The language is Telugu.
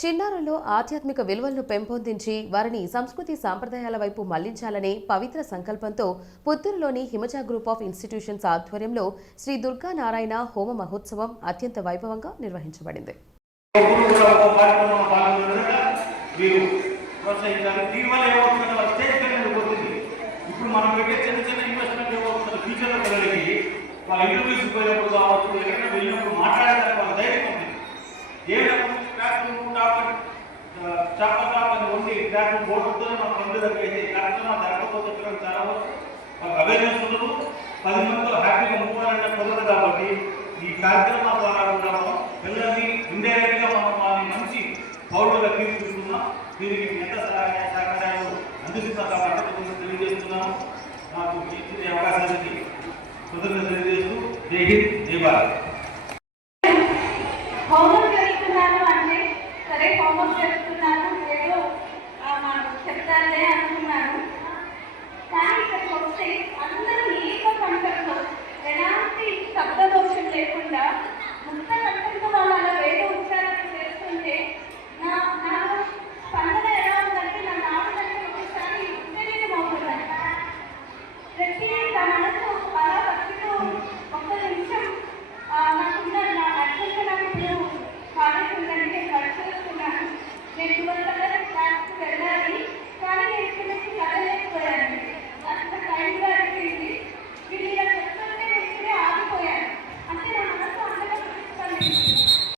చిన్నారుల్లో ఆధ్యాత్మిక విలువలను పెంపొందించి వారిని సంస్కృతి సాంప్రదాయాల వైపు మళ్లించాలనే పవిత్ర సంకల్పంతో పుత్తూరులోని హిమజ గ్రూప్ ఆఫ్ ఇన్స్టిట్యూషన్స్ ఆధ్వర్యంలో శ్రీ దుర్గా నారాయణ హోమ మహోత్సవం అత్యంత వైభవంగా నిర్వహించబడింది. అవేర్నెస్ ఉండదు, 10 మందితో హ్యాపీగా మూవ్ అవ్వాలంటే కుదరదు. కాబట్టి ఈ కార్యక్రమం ద్వారా కూడా పిల్లల్ని ఇండైరెక్ట్ గా మనం మంచి పౌరులుగా తీర్చిదిద్దుతున్నాం. దీనికి ఎంత సహకారాలు అందిస్తున్నారు కాబట్టి తెలియజేస్తున్నాము. నాకు ఇచ్చిన అవకాశానికి కృతజ్ఞతలు తెలియజేస్తూ జై హింద్, జై భారత్. హోంవర్క్ చేస్తున్నాను అంటే సరే హోంవర్క్